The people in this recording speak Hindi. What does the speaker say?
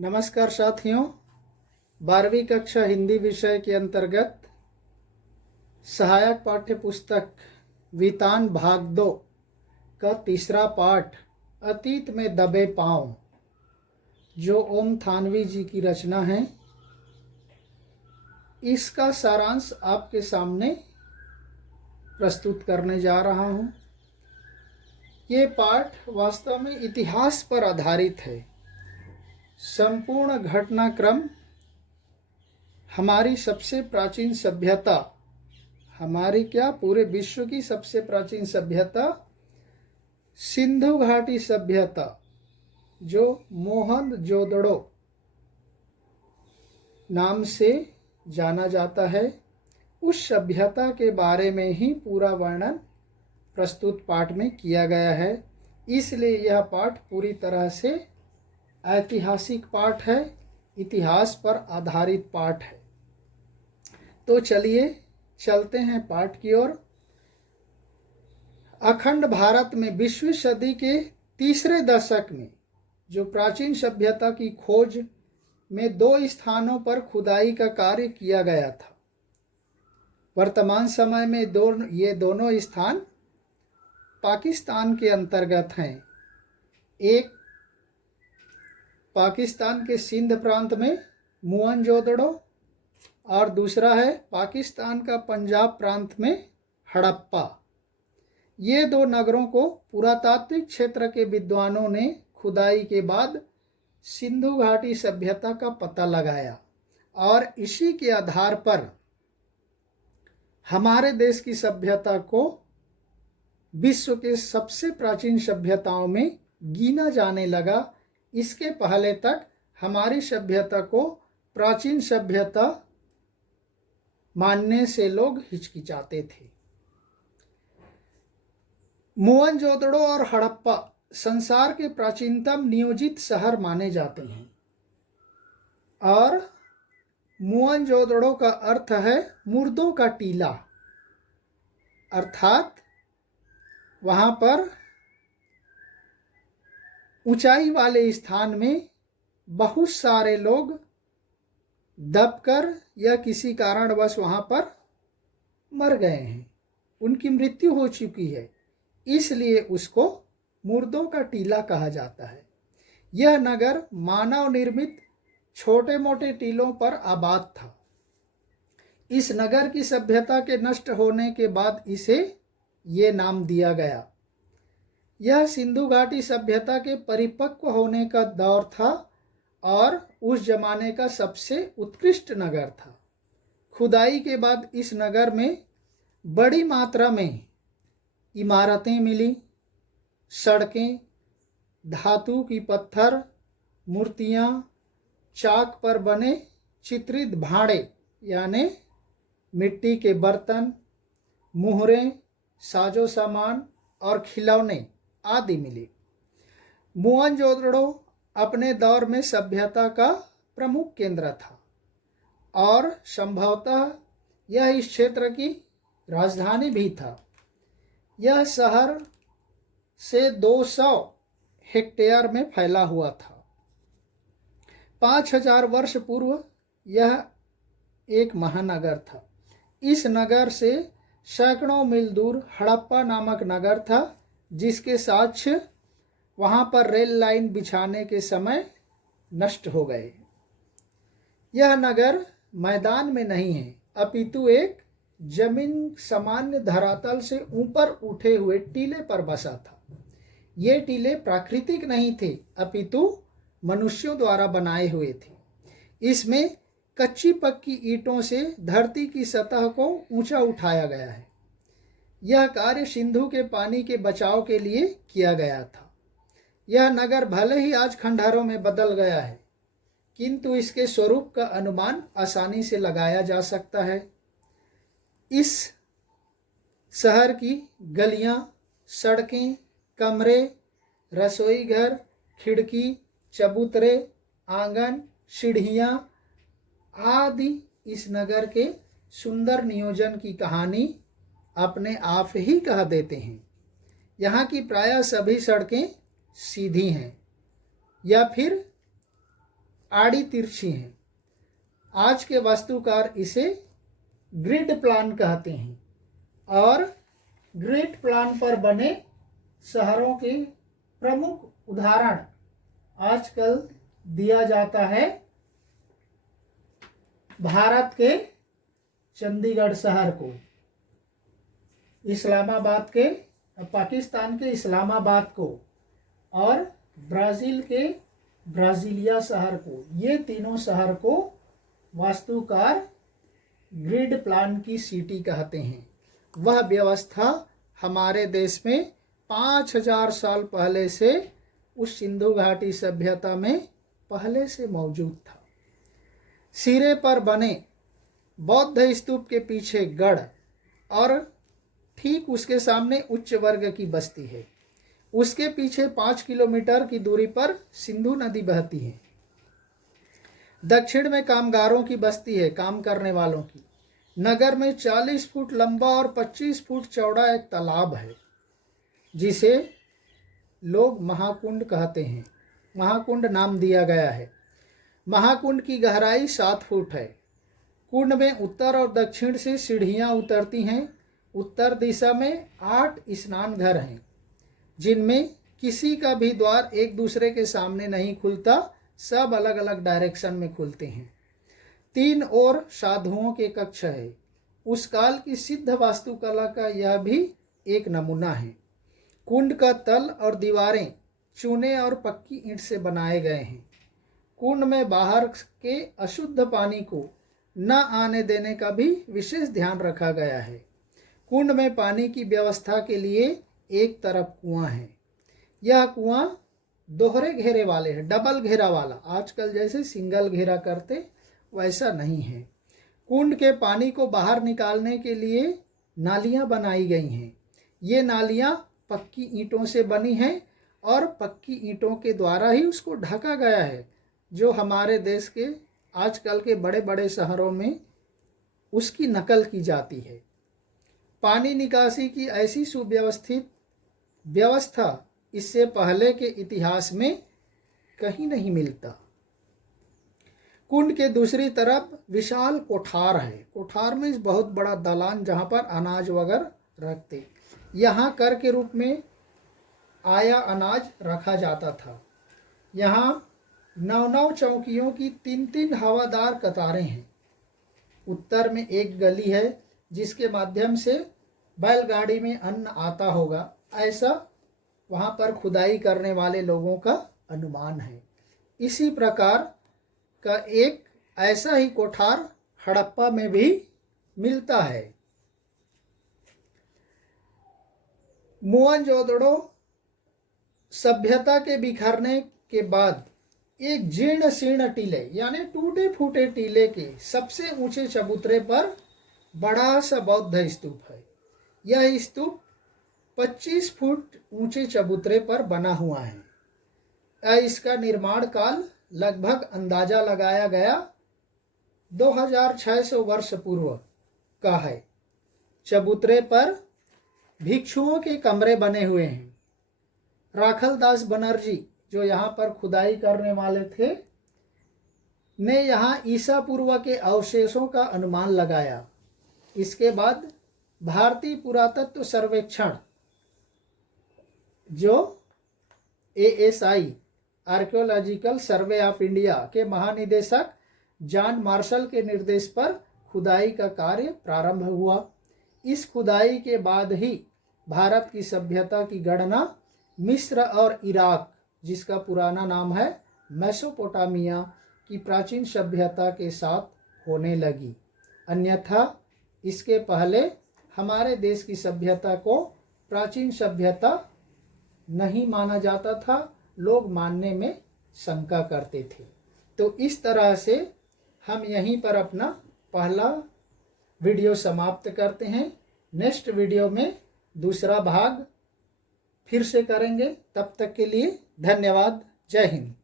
नमस्कार साथियों, 12वीं कक्षा हिंदी विषय के अंतर्गत सहायक पाठ्य पुस्तक वितान भाग 2 का तीसरा पाठ अतीत में दबे पांव, जो ओम थानवी जी की रचना है, इसका सारांश आपके सामने प्रस्तुत करने जा रहा हूं। ये पाठ वास्तव में इतिहास पर आधारित है। संपूर्ण घटनाक्रम हमारी सबसे प्राचीन सभ्यता, हमारी क्या पूरे विश्व की सबसे प्राचीन सभ्यता सिंधु घाटी सभ्यता, जो मोहनजोदड़ो नाम से जाना जाता है, उस सभ्यता के बारे में ही पूरा वर्णन प्रस्तुत पाठ में किया गया है। इसलिए यह पाठ पूरी तरह से ऐतिहासिक पाठ है, इतिहास पर आधारित पाठ है। तो चलिए चलते हैं पाठ की ओर। अखंड भारत में 20वीं सदी के तीसरे दशक में जो प्राचीन सभ्यता की खोज में 2 स्थानों पर खुदाई का कार्य किया गया था। वर्तमान समय में ये दोनों स्थान पाकिस्तान के अंतर्गत हैं। एक पाकिस्तान के सिंध प्रांत में मोहनजोदड़ो और दूसरा है पाकिस्तान का पंजाब प्रांत में हड़प्पा। ये 2 नगरों को पुरातात्विक क्षेत्र के विद्वानों ने खुदाई के बाद सिंधु घाटी सभ्यता का पता लगाया और इसी के आधार पर हमारे देश की सभ्यता को विश्व के सबसे प्राचीन सभ्यताओं में गिना जाने लगा। इसके पहले तक हमारी सभ्यता को प्राचीन सभ्यता मानने से लोग हिचकिचाते थे। मोहनजोदड़ो और हड़प्पा संसार के प्राचीनतम नियोजित शहर माने जाते हैं और मोहनजोदड़ो का अर्थ है मुर्दों का टीला, अर्थात वहाँ पर ऊंचाई वाले स्थान में बहुत सारे लोग दबकर या किसी कारणवश वहाँ पर मर गए हैं, उनकी मृत्यु हो चुकी है, इसलिए उसको मुर्दों का टीला कहा जाता है। यह नगर मानव निर्मित छोटे मोटे टीलों पर आबाद था। इस नगर की सभ्यता के नष्ट होने के बाद इसे ये नाम दिया गया। यह सिंधु घाटी सभ्यता के परिपक्व होने का दौर था और उस जमाने का सबसे उत्कृष्ट नगर था। खुदाई के बाद इस नगर में बड़ी मात्रा में इमारतें मिली, सड़कें, धातु की पत्थर, मूर्तियाँ, चाक पर बने चित्रित भांडे यानी मिट्टी के बर्तन, मुहरें, साजो सामान और खिलौने आदि मिले। मोहनजोदड़ो अपने दौर में सभ्यता का प्रमुख केंद्र था और संभवतः यह इस क्षेत्र की राजधानी भी था। यह शहर से 200 हेक्टेयर में फैला हुआ था। 5000 वर्ष पूर्व यह एक महानगर था। इस नगर से सैकड़ों मील दूर हड़प्पा नामक नगर था, जिसके साक्ष्य वहाँ पर रेल लाइन बिछाने के समय नष्ट हो गए। यह नगर मैदान में नहीं है, अपितु एक जमीन सामान्य धरातल से ऊपर उठे हुए टीले पर बसा था। ये टीले प्राकृतिक नहीं थे, अपितु मनुष्यों द्वारा बनाए हुए थे। इसमें कच्ची पक्की ईंटों से धरती की सतह को ऊंचा उठाया गया है। यह कार्य सिंधु के पानी के बचाव के लिए किया गया था। यह नगर भले ही आज खंडहरों में बदल गया है, किंतु इसके स्वरूप का अनुमान आसानी से लगाया जा सकता है। इस शहर की गलियां, सड़कें, कमरे, रसोई घर, खिड़की, चबूतरे, आंगन, सीढ़ियां आदि इस नगर के सुंदर नियोजन की कहानी अपने आप ही कह देते हैं। यहाँ की प्रायः सभी सड़कें सीधी हैं या फिर आड़ी तिरछी हैं। आज के वास्तुकार इसे ग्रिड प्लान कहते हैं और ग्रिड प्लान पर बने शहरों के प्रमुख उदाहरण आजकल दिया जाता है भारत के चंडीगढ़ शहर को, इस्लामाबाद के पाकिस्तान के इस्लामाबाद को और ब्राज़ील के ब्राज़ीलिया शहर को। ये तीनों शहर को वास्तुकार ग्रिड प्लान की सिटी कहते हैं। वह व्यवस्था हमारे देश में 5000 साल पहले से उस सिंधु घाटी सभ्यता में पहले से मौजूद था। सिरे पर बने बौद्ध स्तूप के पीछे गढ़ और ठीक उसके सामने उच्च वर्ग की बस्ती है। उसके पीछे 5 किलोमीटर की दूरी पर सिंधु नदी बहती है। दक्षिण में कामगारों की बस्ती है, काम करने वालों की। नगर में 40 फुट लंबा और 25 फुट चौड़ा एक तालाब है जिसे लोग महाकुंड कहते हैं। महाकुंड नाम दिया गया है। महाकुंड की गहराई 7 फुट है। कुंड में उत्तर और दक्षिण से सीढ़ियां उतरती हैं। उत्तर दिशा में 8 स्नान घर हैं जिनमें किसी का भी द्वार एक दूसरे के सामने नहीं खुलता, सब अलग अलग डायरेक्शन में खुलते हैं। 3 और साधुओं के कक्ष है। उस काल की सिद्ध वास्तुकला का यह भी एक नमूना है। कुंड का तल और दीवारें चूने और पक्की ईंट से बनाए गए हैं। कुंड में बाहर के अशुद्ध पानी को न आने देने का भी विशेष ध्यान रखा गया है। कुंड में पानी की व्यवस्था के लिए एक तरफ कुआं है। यह कुआं दोहरे घेरे वाले हैं, डबल घेरा वाला। आजकल जैसे सिंगल घेरा करते वैसा नहीं है। कुंड के पानी को बाहर निकालने के लिए नालियां बनाई गई हैं। ये नालियां पक्की ईंटों से बनी हैं और पक्की ईंटों के द्वारा ही उसको ढका गया है, जो हमारे देश के आजकल के बड़े बड़े शहरों में उसकी नकल की जाती है। पानी निकासी की ऐसी सुव्यवस्थित व्यवस्था इससे पहले के इतिहास में कहीं नहीं मिलता। कुंड के दूसरी तरफ विशाल कोठार है। कोठार में बहुत बड़ा दालान जहाँ पर अनाज वगैरह रखते। यहाँ कर के रूप में आया अनाज रखा जाता था। यहाँ 9 चौकियों की 3 हवादार कतारें हैं। उत्तर में एक गली है जिसके माध्यम से बैलगाड़ी में अन्न आता होगा, ऐसा वहाँ पर खुदाई करने वाले लोगों का अनुमान है। इसी प्रकार का एक ऐसा ही कोठार हड़प्पा में भी मिलता है। मोहनजोदड़ो सभ्यता के बिखरने के बाद एक जीर्ण शीर्ण टीले यानी टूटे फूटे टीले के सबसे ऊंचे चबूतरे पर बड़ा सा बौद्ध स्तूप है। यह स्तूप 25 फुट ऊंचे चबूतरे पर बना हुआ है। इसका निर्माण काल लगभग अंदाजा लगाया गया 2600 वर्ष पूर्व का है। चबूतरे पर भिक्षुओं के कमरे बने हुए हैं। राखलदास बनर्जी जो यहाँ पर खुदाई करने वाले थे ने यहाँ ईसा पूर्व के अवशेषों का अनुमान लगाया। इसके बाद भारतीय पुरातत्व सर्वेक्षण जो ASI archaeological survey of India के महानिदेशक जॉन मार्शल के निर्देश पर खुदाई का कार्य प्रारंभ हुआ। इस खुदाई के बाद ही भारत की सभ्यता की गणना मिस्र और इराक, जिसका पुराना नाम है मेसोपोटामिया, की प्राचीन सभ्यता के साथ होने लगी। अन्यथा इसके पहले हमारे देश की सभ्यता को प्राचीन सभ्यता नहीं माना जाता था। लोग मानने में शंका करते थे। तो इस तरह से हम यहीं पर अपना पहला वीडियो समाप्त करते हैं। नेक्स्ट वीडियो में दूसरा भाग फिर से करेंगे। तब तक के लिए धन्यवाद। जय हिंद।